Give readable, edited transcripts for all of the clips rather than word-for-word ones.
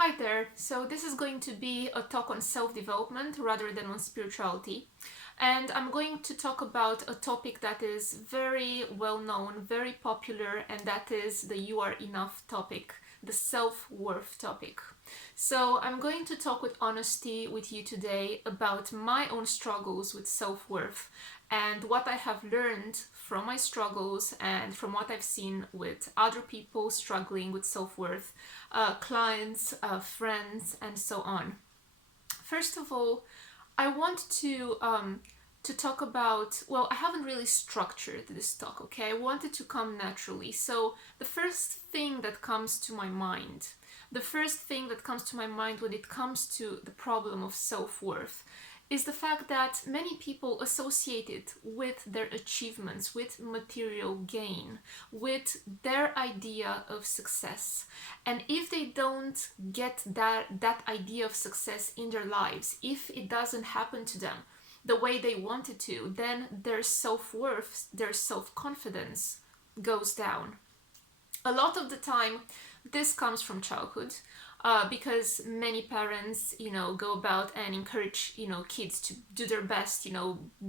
Hi there. So this is going to be a talk on self-development rather than on spirituality. And I'm going to talk about a topic that is very well known, very popular, and that is the you are enough topic, the self-worth topic. So I'm going to talk with honesty with you today about my own struggles with self-worth and what I have learned from my struggles and from what I've seen with other people struggling with self-worth, clients, friends, and so on. First of all, I want to talk about, well, I haven't really structured this talk, okay? I want it to come naturally. So the first thing that comes to my mind, when it comes to the problem of self-worth is the fact that many people associate it with their achievements, with material gain, with their idea of success. And if they don't get that idea of success in their lives, if it doesn't happen to them the way they wanted to, then their self-worth, their self-confidence goes down. A lot of the time, this comes from childhood. Because many parents, go about and encourage, kids to do their best,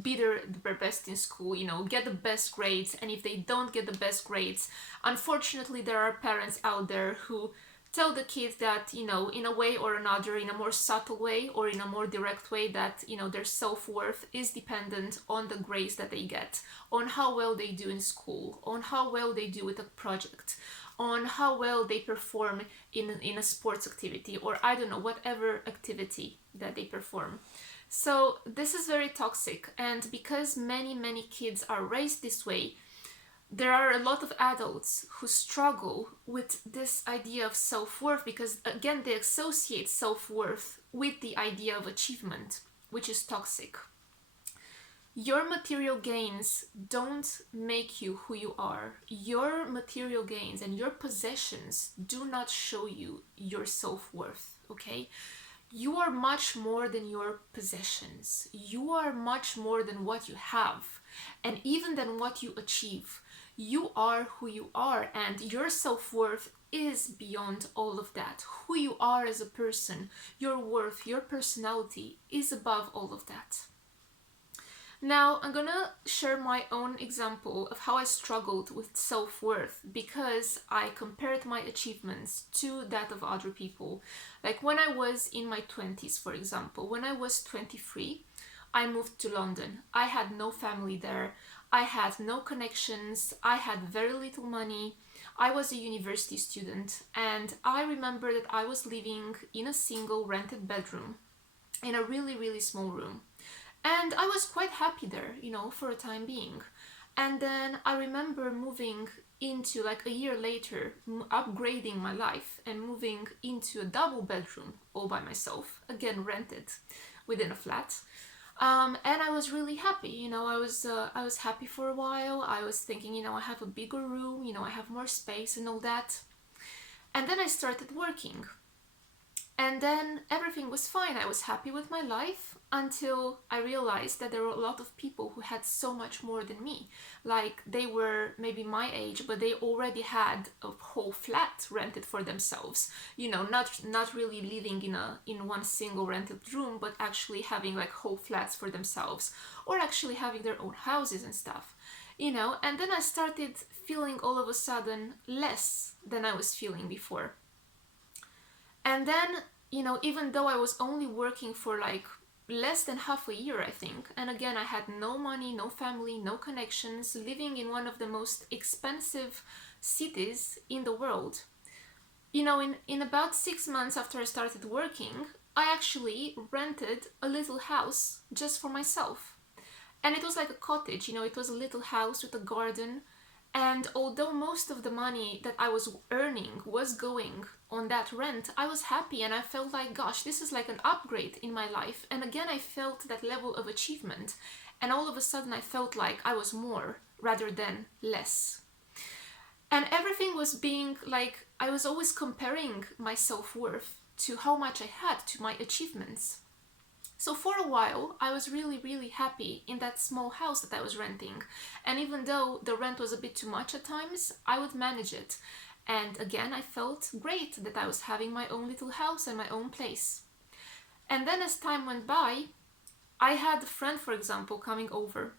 be their best in school, get the best grades. And if they don't get the best grades, unfortunately, there are parents out there who tell the kids that, in a way or another, in a more subtle way or in a more direct way, that, their self-worth is dependent on the grades that they get, on how well they do in school, on how well they do with a project, on how well they perform in a sports activity, or I don't know, whatever activity that they perform. So this is very toxic, and because many kids are raised this way, there are a lot of adults who struggle with this idea of self-worth because, again, they associate self-worth with the idea of achievement, which is toxic. Your material gains don't make you who you are. Your material gains and your possessions do not show you your self-worth, okay? You are much more than your possessions. You are much more than what you have, and even than what you achieve. You are who you are, and your self-worth is beyond all of that. Who you are as a person, your worth, your personality is above all of that. Now, I'm gonna share my own example of how I struggled with self-worth because I compared my achievements to that of other people. Like when I was in my 20s, for example, when I was 23, I moved to London. I had no family there. I had no connections. I had very little money. I was a university student, and I remember that I was living in a single rented bedroom in a really small room. And I was quite happy there, for a time being. And then I remember moving into, like a year later, upgrading my life and moving into a double bedroom all by myself, again rented within a flat. And I was really happy, I was happy for a while. I was thinking, I have a bigger room, I have more space and all that. And then I started working. And then everything was fine. I was happy with my life until I realized that there were a lot of people who had so much more than me. Like they were maybe my age, but they already had a whole flat rented for themselves. Not really living in one single rented room, but actually having like whole flats for themselves, or actually having their own houses and stuff. And then I started feeling all of a sudden less than I was feeling before. And then, even though I was only working for like less than half a year, I think, and again, I had no money, no family, no connections, living in one of the most expensive cities in the world. In about 6 months after I started working, I actually rented a little house just for myself. And it was like a cottage, it was a little house with a garden. And although most of the money that I was earning was going on that rent, I was happy and I felt like, gosh, this is like an upgrade in my life. And again, I felt that level of achievement. And all of a sudden, I felt like I was more rather than less. And everything was being like, I was always comparing my self-worth to how much I had, to my achievements. So for a while, I was really happy in that small house that I was renting. And even though the rent was a bit too much at times, I would manage it. And again, I felt great that I was having my own little house and my own place. And then as time went by, I had a friend, for example, coming over.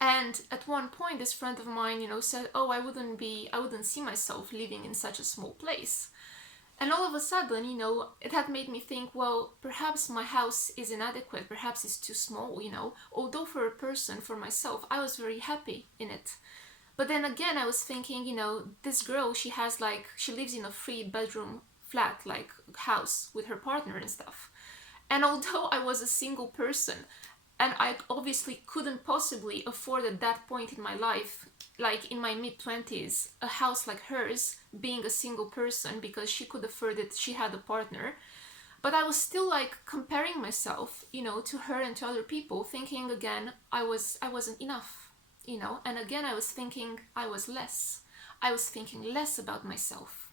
And at one point, this friend of mine, said, "Oh, I wouldn't see myself living in such a small place." And all of a sudden, it had made me think, well, perhaps my house is inadequate, perhaps it's too small, Although for a person, for myself, I was very happy in it. But then again, I was thinking, this girl, she lives in a 3-bedroom flat, like house with her partner and stuff. And although I was a single person, and I obviously couldn't possibly afford at that point in my life, like in my mid-20s, a house like hers, being a single person, because she could afford it, she had a partner. But I was still like comparing myself, to her and to other people, thinking again, I wasn't enough, and again I was thinking I was less. I was thinking less about myself.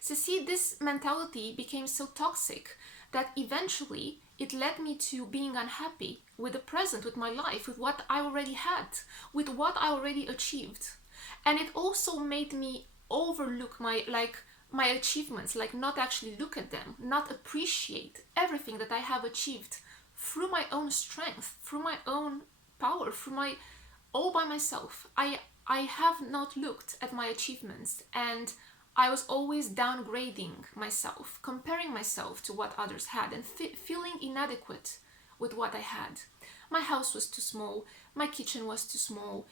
So see, this mentality became so toxic that eventually it led me to being unhappy with the present, with my life, with what I already had, with what I already achieved. And it also made me overlook my achievements, like not actually look at them, not appreciate everything that I have achieved through my own strength, through my own power, all by myself. I have not looked at my achievements, and I was always downgrading myself, comparing myself to what others had, and feeling inadequate with what I had. My house was too small, my kitchen was too small,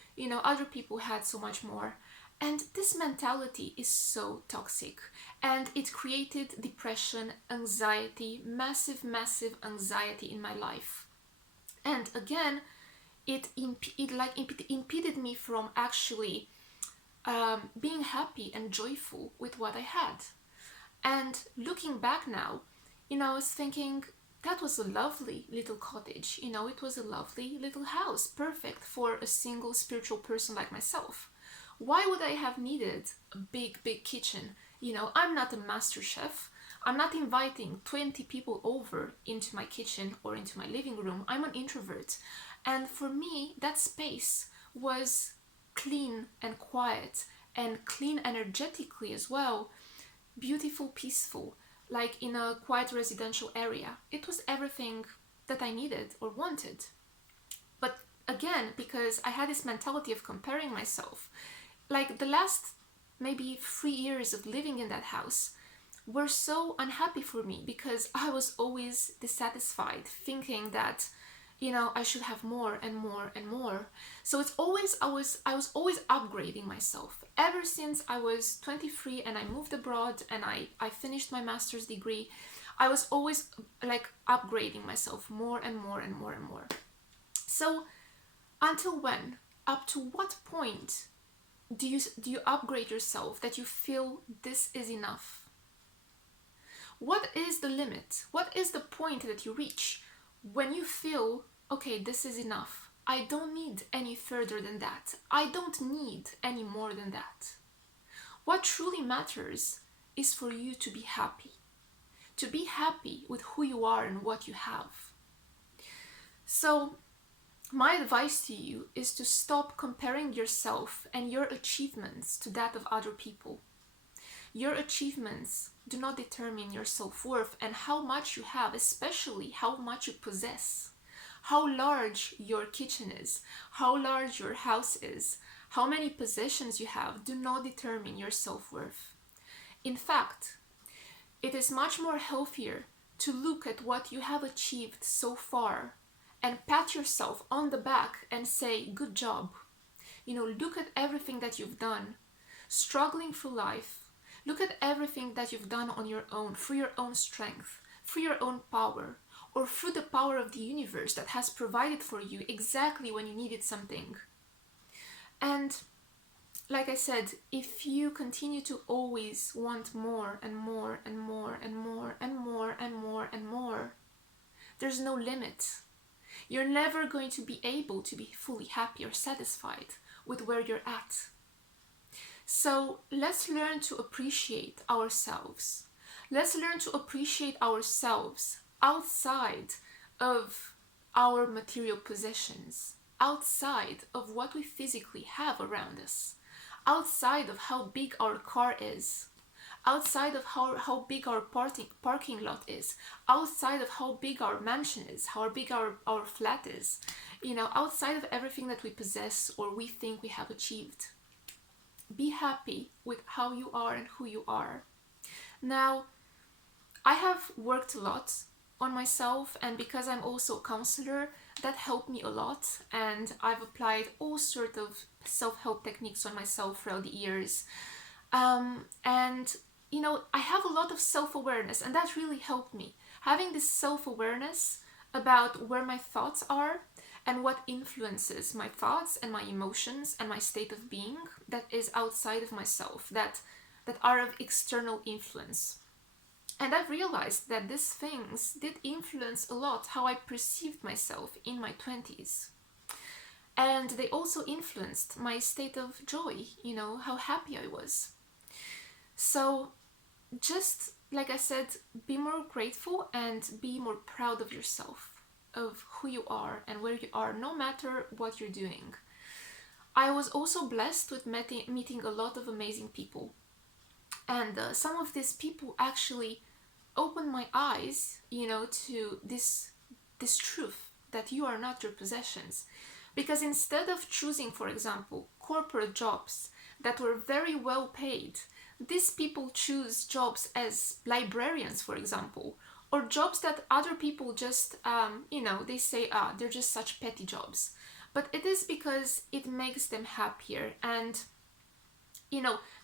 other people had so much more. And this mentality is so toxic, and it created depression, anxiety, massive anxiety in my life. And again, it impeded me from actually being happy and joyful with what I had. And looking back now, I was thinking, that was a lovely little cottage, it was a lovely little house, perfect for a single spiritual person like myself. Why would I have needed a big kitchen? I'm not a master chef. I'm not inviting 20 people over into my kitchen or into my living room. I'm an introvert. And for me, that space was clean and quiet, and clean energetically as well, beautiful, peaceful, like in a quiet residential area. It was everything that I needed or wanted. But again, because I had this mentality of comparing myself, like the last maybe 3 years of living in that house were so unhappy for me, because I was always dissatisfied, thinking that I should have more and more and more. So I was always upgrading myself. Ever since I was 23 and I moved abroad and I finished my master's degree, I was always like upgrading myself more and more and more and more. So until when? Up to what point do you upgrade yourself that you feel this is enough? What is the limit? What is the point that you reach when you feel, okay, this is enough? I don't need any further than that. I don't need any more than that. What truly matters is for you to be happy with who you are and what you have. So my advice to you is to stop comparing yourself and your achievements to that of other people. Your achievements do not determine your self-worth and how much you have, especially how much you possess. How large your kitchen is, how large your house is, how many possessions you have do not determine your self-worth. In fact, it is much more healthier to look at what you have achieved so far and pat yourself on the back and say, good job. Look at everything that you've done, struggling through life. Look at everything that you've done on your own, through your own strength, through your own power, or through the power of the universe that has provided for you exactly when you needed something. And like I said, if you continue to always want more and more and more and more and more and more and more, there's no limit. You're never going to be able to be fully happy or satisfied with where you're at. So let's learn to appreciate ourselves. Let's learn to appreciate ourselves outside of our material possessions, outside of what we physically have around us, outside of how big our car is, outside of how big our parking lot is, outside of how big our mansion is, how big our flat is, outside of everything that we possess or we think we have achieved. Be happy with how you are and who you are. Now, I have worked a lot on myself, and because I'm also a counselor, that helped me a lot, and I've applied all sorts of self-help techniques on myself throughout the years. And I have a lot of self-awareness, and that really helped me. Having this self-awareness about where my thoughts are and what influences my thoughts and my emotions and my state of being that is outside of myself, that are of external influence. And I've realized that these things did influence a lot how I perceived myself in my 20s. And they also influenced my state of joy, how happy I was. So just like I said, be more grateful and be more proud of yourself, of who you are and where you are, no matter what you're doing. I was also blessed with meeting a lot of amazing people. And some of these people actually opened my eyes, to this truth that you are not your possessions. Because instead of choosing, for example, corporate jobs that were very well paid, these people choose jobs as librarians, for example, or jobs that other people just, they say, they're just such petty jobs. But it is because it makes them happier, and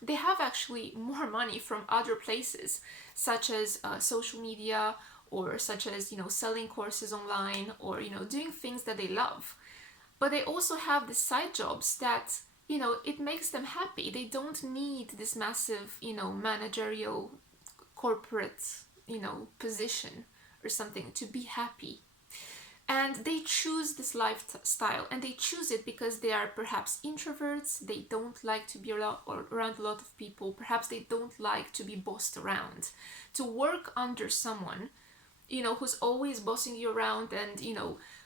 they have actually more money from other places, such as social media, or such as, selling courses online, or, doing things that they love. But they also have the side jobs that, it makes them happy. They don't need this massive, managerial corporate, position or something to be happy. And they choose this lifestyle, and they choose it because they are perhaps introverts. They don't like to be around a lot of people. Perhaps they don't like to be bossed around. To work under someone, who's always bossing you around, and,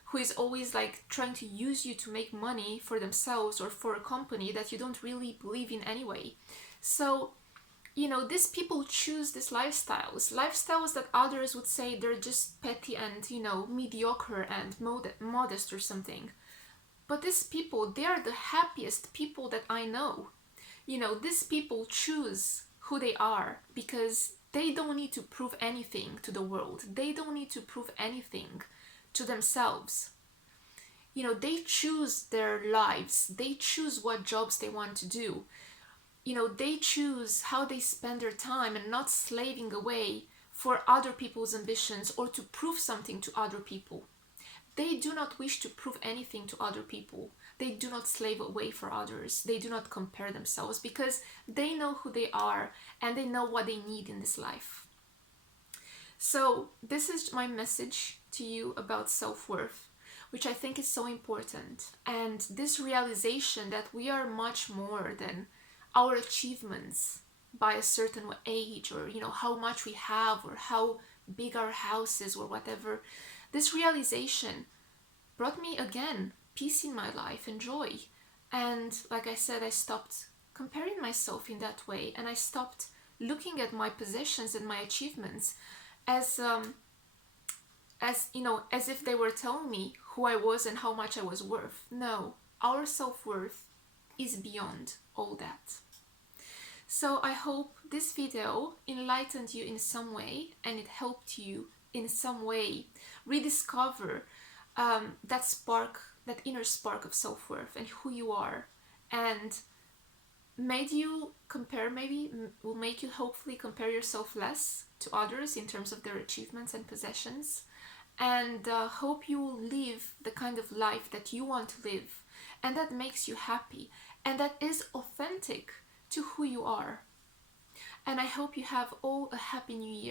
who is always like trying to use you to make money for themselves or for a company that you don't really believe in anyway. So, these people choose these lifestyles that others would say they're just petty and, mediocre and modest or something. But these people, they are the happiest people that I know. These people choose who they are because they don't need to prove anything to the world. They don't need to prove anything to themselves. They choose their lives. They choose what jobs they want to do. They choose how they spend their time and not slaving away for other people's ambitions or to prove something to other people. They do not wish to prove anything to other people. They do not slave away for others. They do not compare themselves because they know who they are and they know what they need in this life. So this is my message to you about self-worth, which I think is so important. And this realization that we are much more than our achievements by a certain age, or how much we have, or how big our house is, or whatever. This realization brought me again peace in my life and joy. And like I said, I stopped comparing myself in that way, and I stopped looking at my possessions and my achievements as if they were telling me who I was and how much I was worth. No, our self-worth is beyond all that. So I hope this video enlightened you in some way, and it helped you in some way rediscover that spark, that inner spark of self-worth and who you are, and made you compare, will make you hopefully compare yourself less to others in terms of their achievements and possessions, and hope you will live the kind of life that you want to live and that makes you happy and that is authentic to who you are. And I hope you have all a happy new year.